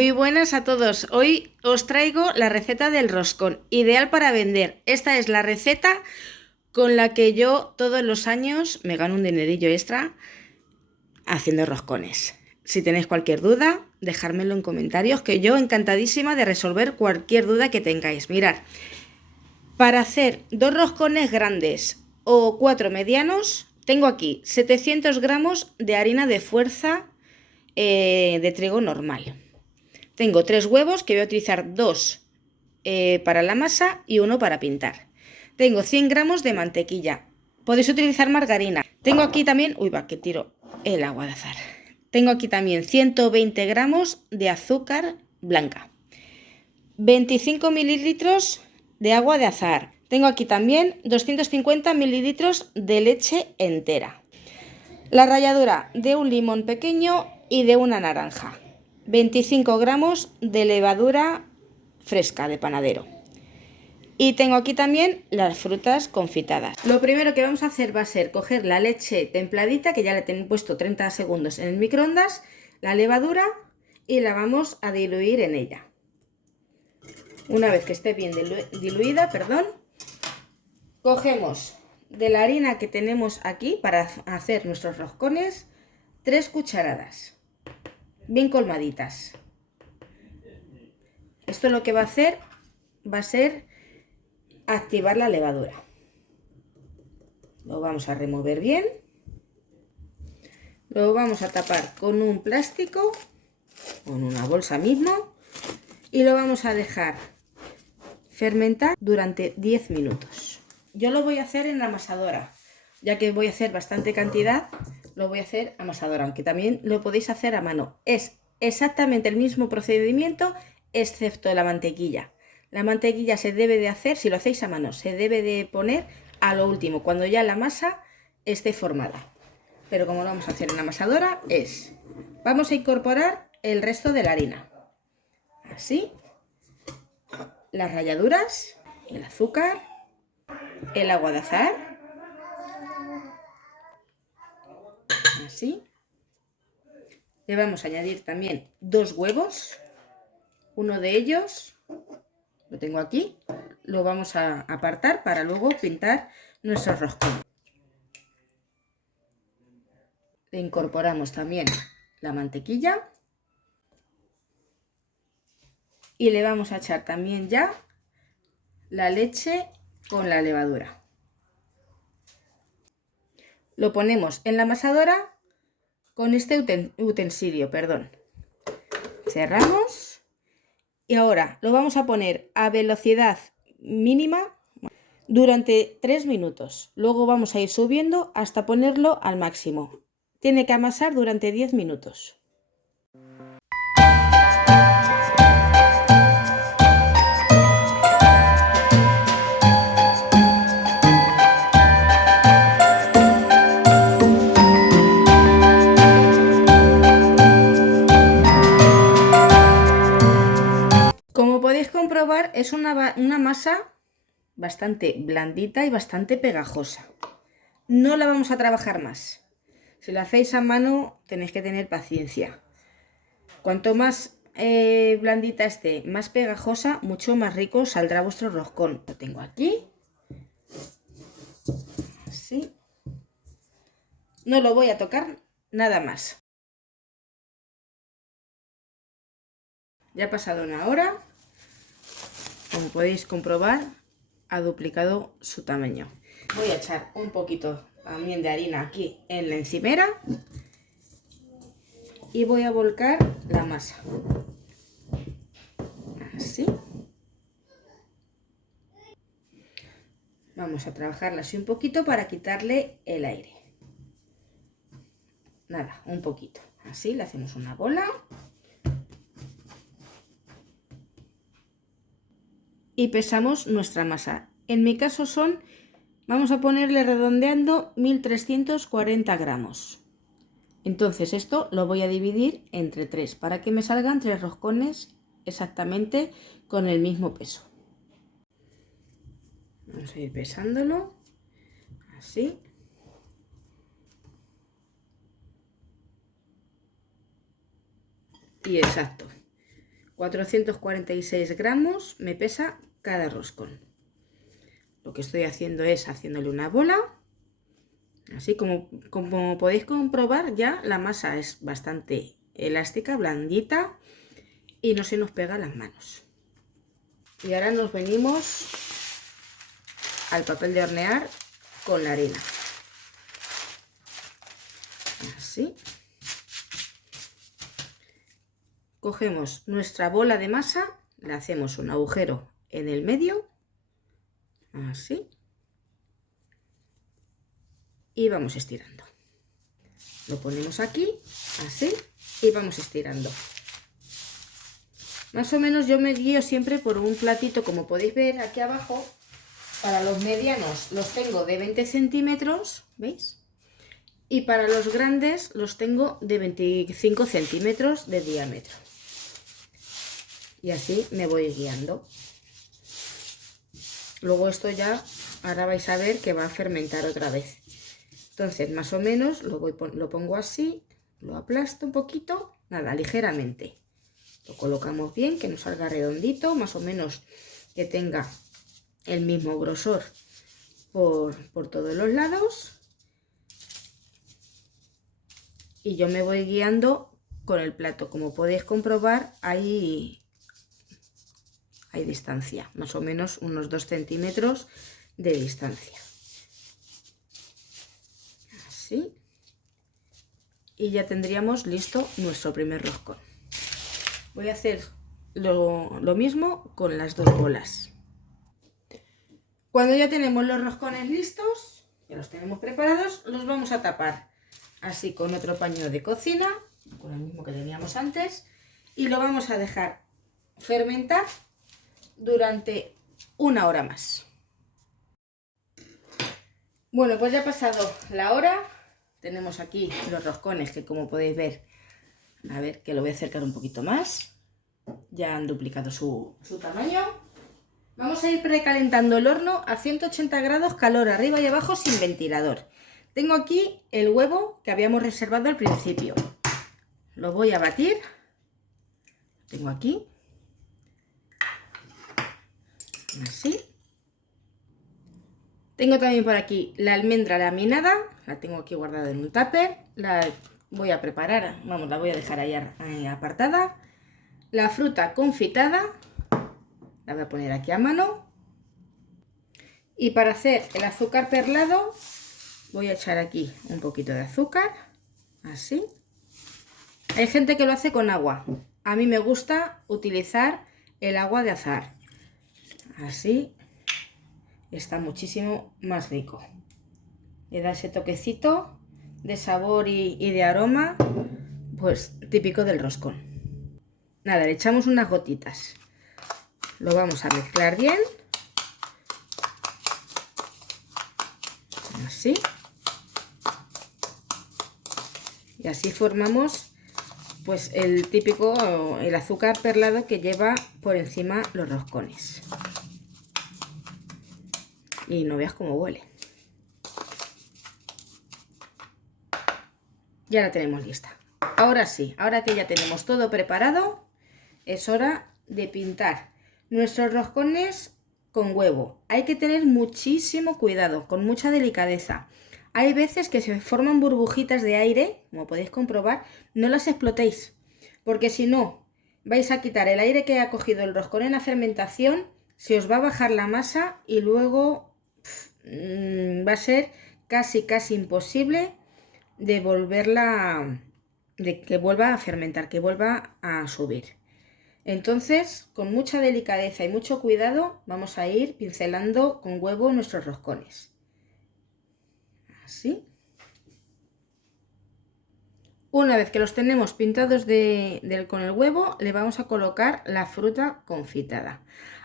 Muy buenas a todos. Hoy os traigo la receta del roscón, ideal para vender. Esta es la receta con la que yo todos los años me gano un dinerillo extra haciendo roscones. Si tenéis cualquier duda, dejármelo en comentarios, que yo encantadísima de resolver cualquier duda que tengáis. Mirad, para hacer 2 roscones grandes o 4 medianos, tengo aquí 700 gramos de harina de fuerza de trigo normal. Tengo 3 huevos, que voy a utilizar 2 para la masa y 1 para pintar. Tengo 100 gramos de mantequilla. Podéis utilizar margarina. Tengo aquí también... Uy, va, que tiro el agua de azahar. Tengo aquí también 120 gramos de azúcar blanca. 25 mililitros de agua de azahar. Tengo aquí también 250 mililitros de leche entera. La ralladura de un limón pequeño y de una naranja. 25 gramos de levadura fresca de panadero. Y tengo aquí también las frutas confitadas. Lo primero que vamos a hacer va a ser coger la leche templadita, que ya le tengo puesto 30 segundos en el microondas, la levadura, y la vamos a diluir en ella. Una vez que esté bien diluida, cogemos de la harina que tenemos aquí para hacer nuestros roscones 3 cucharadas. Bien colmaditas. Esto lo que va a ser activar la levadura. Lo vamos a remover bien. Lo vamos a tapar con un plástico, con una bolsa mismo, y lo vamos a dejar fermentar durante 10 minutos. Yo lo voy a hacer en la amasadora, ya que voy a hacer bastante cantidad. Lo voy a hacer amasadora, aunque también lo podéis hacer a mano. Es exactamente el mismo procedimiento, excepto la mantequilla. La mantequilla se debe de hacer, si lo hacéis a mano, se debe de poner a lo último, cuando ya la masa esté formada. Pero como lo vamos a hacer en la amasadora, vamos a incorporar el resto de la harina. Así, las ralladuras, el azúcar, el agua de azahar. Así. Le vamos a añadir también 2 huevos. Uno de ellos lo tengo aquí. Lo vamos a apartar para luego pintar nuestro roscón. Le incorporamos también la mantequilla. Y le vamos a echar también ya la leche con la levadura. Lo ponemos en la amasadora con este utensilio, Cerramos y ahora lo vamos a poner a velocidad mínima durante 3 minutos. Luego vamos a ir subiendo hasta ponerlo al máximo. Tiene que amasar durante 10 minutos. Como podéis comprobar, es una masa bastante blandita y bastante pegajosa. No la vamos a trabajar más. Si lo hacéis a mano, tenéis que tener paciencia. Cuanto más blandita esté, más pegajosa, mucho más rico saldrá vuestro roscón. Lo tengo aquí. Así. No lo voy a tocar nada más. Ya ha pasado una hora. Como podéis comprobar, ha duplicado su tamaño. Voy a echar un poquito también de harina aquí en la encimera y voy a volcar la masa. Así. Vamos a trabajarla así un poquito para quitarle el aire. Nada, un poquito. Así le hacemos una bola. Y pesamos nuestra masa. En mi caso vamos a ponerle redondeando 1340 gramos. Entonces esto lo voy a dividir entre 3 para que me salgan 3 roscones exactamente con el mismo peso. Vamos a ir pesándolo así. Y exacto. 446 gramos me pesa cada roscón. Lo que estoy haciendo es haciéndole una bola. Así como podéis comprobar, ya la masa es bastante elástica, blandita y no se nos pega a las manos. Y ahora nos venimos al papel de hornear con la harina. Así. Cogemos nuestra bola de masa, le hacemos un agujero en el medio, así, y vamos estirando. Lo ponemos aquí, así, y vamos estirando. Más o menos yo me guío siempre por un platito, como podéis ver aquí abajo. Para los medianos los tengo de 20 centímetros, ¿veis? Y para los grandes los tengo de 25 centímetros de diámetro. Y así me voy guiando. Luego esto ya, ahora vais a ver que va a fermentar otra vez. Entonces más o menos lo pongo así, lo aplasto un poquito, nada, ligeramente. Lo colocamos bien, que nos salga redondito, más o menos que tenga el mismo grosor por todos los lados. Y yo me voy guiando con el plato. Como podéis comprobar, hay distancia, más o menos unos 2 centímetros de distancia. Así. Y ya tendríamos listo nuestro primer roscón. Voy a hacer lo mismo con las dos bolas. Cuando ya tenemos los roscones listos, ya los tenemos preparados, los vamos a tapar así con otro paño de cocina, con el mismo que teníamos antes, y lo vamos a dejar fermentar durante 1 hora más. Bueno, pues ya ha pasado la hora. Tenemos aquí los roscones que, como podéis ver, a ver que lo voy a acercar un poquito más, ya han duplicado su tamaño. Vamos a ir precalentando el horno a 180 grados, calor arriba y abajo, sin ventilador. Tengo aquí el huevo que habíamos reservado al principio. Lo voy a batir. Tengo aquí. Así. Tengo también por aquí la almendra laminada. La tengo aquí guardada en un tupper. La voy a preparar, vamos, la voy a dejar ahí apartada. La fruta confitada. La voy a poner aquí a mano. Y para hacer el azúcar perlado, voy a echar aquí un poquito de azúcar, así. Hay gente que lo hace con agua. A mí me gusta utilizar el agua de azahar. Así está muchísimo más rico. Le da ese toquecito de sabor y de aroma, pues típico del roscón. Nada, le echamos unas gotitas. Lo vamos a mezclar bien. Así. Y así formamos pues el típico, el azúcar perlado que lleva por encima los roscones. Y no veas cómo huele. Ya la tenemos lista. Ahora sí, ahora que ya tenemos todo preparado, es hora de pintar nuestros roscones con huevo. Hay que tener muchísimo cuidado, con mucha delicadeza. Hay veces que se forman burbujitas de aire, como podéis comprobar, no las explotéis, porque si no, vais a quitar el aire que ha cogido el roscón en la fermentación, se os va a bajar la masa y luego va a ser casi imposible de que vuelva a fermentar, que vuelva a subir. Entonces, con mucha delicadeza y mucho cuidado, vamos a ir pincelando con huevo nuestros roscones. Así. Una vez que los tenemos pintados con el huevo, le vamos a colocar la fruta confitada.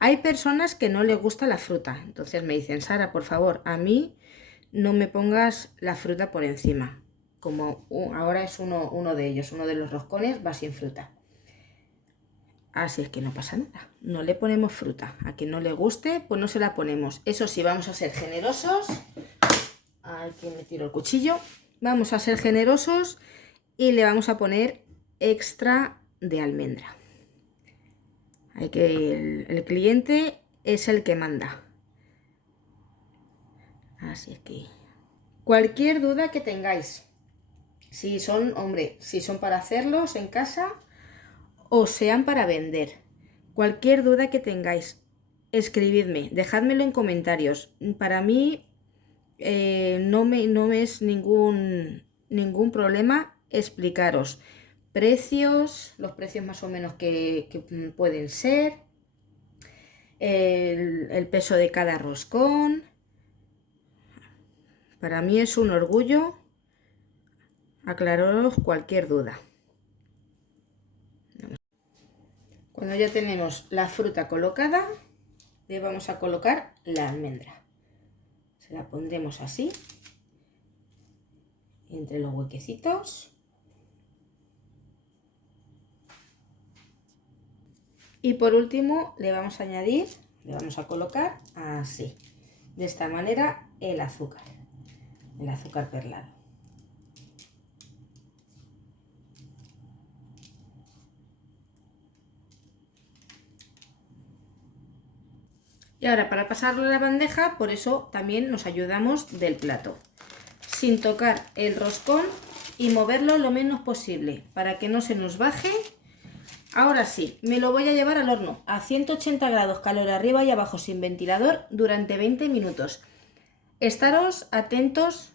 Hay personas que no les gusta la fruta, entonces me dicen: Sara, por favor, a mí no me pongas la fruta por encima. Como ahora es uno de ellos, uno de los roscones va sin fruta. Así es que no pasa nada, no le ponemos fruta. A quien no le guste, pues no se la ponemos. Eso sí, vamos a ser generosos. Aquí me tiro el cuchillo. Vamos a ser generosos y le vamos a poner extra de almendra. Hay que el cliente es el que manda. Así es que cualquier duda que tengáis, si son, hombre, si son para hacerlos en casa o sean para vender, cualquier duda que tengáis, escribidme, dejádmelo en comentarios. Para mí no me es ningún problema explicaros precios, los precios más o menos que pueden ser, el peso de cada roscón. Para mí es un orgullo aclararos cualquier duda. Cuando ya tenemos la fruta colocada, le vamos a colocar la almendra. Se la pondremos así, entre los huequecitos. Y por último le vamos a colocar así, de esta manera, el azúcar perlado. Y ahora para pasarlo a la bandeja, por eso también nos ayudamos del plato, sin tocar el roscón y moverlo lo menos posible para que no se nos baje. Ahora sí, me lo voy a llevar al horno a 180 grados, calor arriba y abajo sin ventilador, durante 20 minutos. Estaros atentos,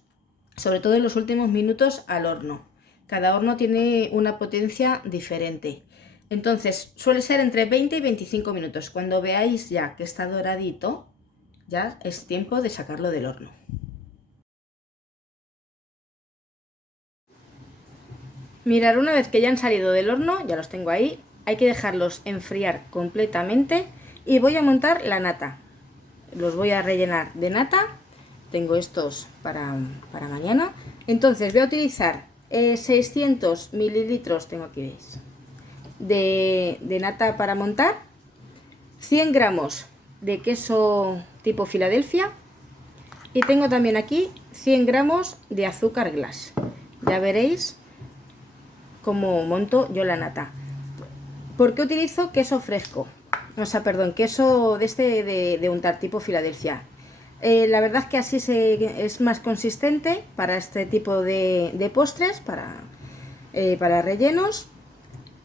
sobre todo en los últimos minutos, al horno. Cada horno tiene una potencia diferente. Entonces, suele ser entre 20 y 25 minutos. Cuando veáis ya que está doradito, ya es tiempo de sacarlo del horno. Mirad, una vez que ya han salido del horno, ya los tengo ahí, hay que dejarlos enfriar completamente y voy a montar la nata. Los voy a rellenar de nata. Tengo estos para mañana. Entonces voy a utilizar 600 mililitros, tengo aquí, ¿veis?, de nata para montar, 100 gramos de queso tipo Filadelfia y tengo también aquí 100 gramos de azúcar glass. Ya veréis cómo monto yo la nata. ¿Por qué utilizo queso fresco? O sea, perdón, queso de untar tipo Filadelfia. La verdad es que así es más consistente para este tipo de postres, para rellenos.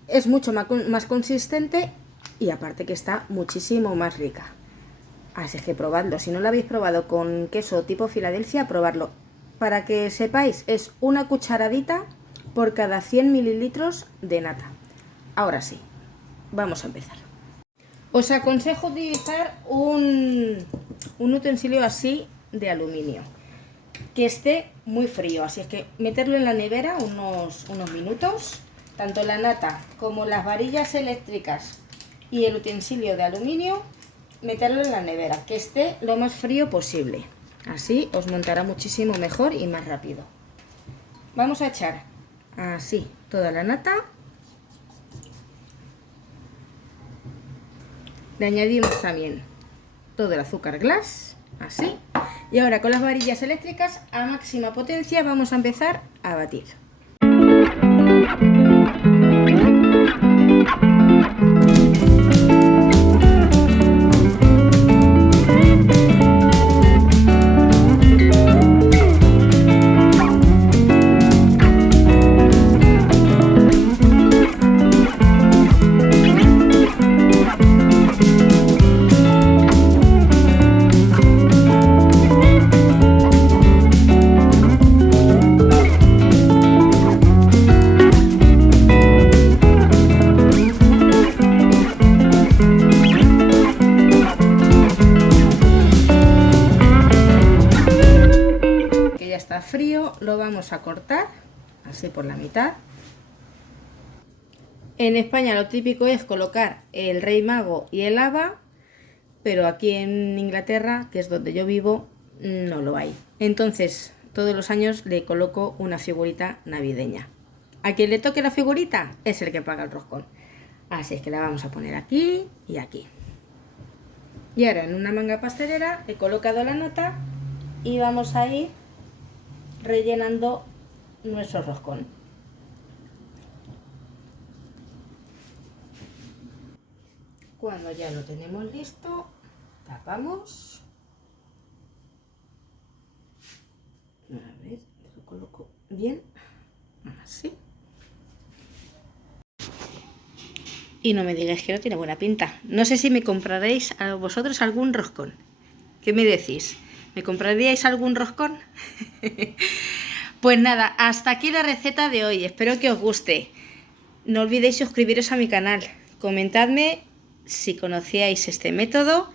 Es mucho más consistente y aparte que está muchísimo más rica. Así que probadlo. Si no lo habéis probado con queso tipo Filadelfia, probadlo. Para que sepáis, es una cucharadita por cada 100 mililitros de nata. Ahora sí, vamos a empezar. Os aconsejo utilizar un utensilio así de aluminio, que esté muy frío, así es que meterlo en la nevera unos minutos. Tanto la nata como las varillas eléctricas y el utensilio de aluminio, meterlo en la nevera, que esté lo más frío posible. Así os montará muchísimo mejor y más rápido. Vamos a echar así toda la nata. Le añadimos también todo el azúcar glass, así. Y ahora con las varillas eléctricas a máxima potencia vamos a empezar a batir. Está frío, lo vamos a cortar así por la mitad. En España lo típico es colocar el Rey Mago y el haba, pero aquí en Inglaterra, que es donde yo vivo, no lo hay. Entonces todos los años le coloco una figurita navideña. A quien le toque la figurita es el que paga el roscón. Así es que la vamos a poner aquí y aquí. Y ahora en una manga pastelera he colocado la nata y vamos a ir rellenando nuestro roscón. Cuando ya lo tenemos listo, tapamos. A ver, lo coloco bien, así. Y no me digáis que no tiene buena pinta. No sé si me compraréis a vosotros algún roscón. ¿Qué me decís? ¿Me compraríais algún roscón? Pues nada, hasta aquí la receta de hoy. Espero que os guste. No olvidéis suscribiros a mi canal. Comentadme si conocíais este método.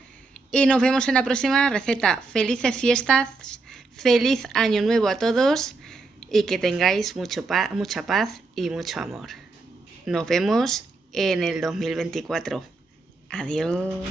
Y nos vemos en la próxima receta. Felices fiestas, feliz año nuevo a todos y que tengáis mucha paz y mucho amor. Nos vemos en el 2024. Adiós.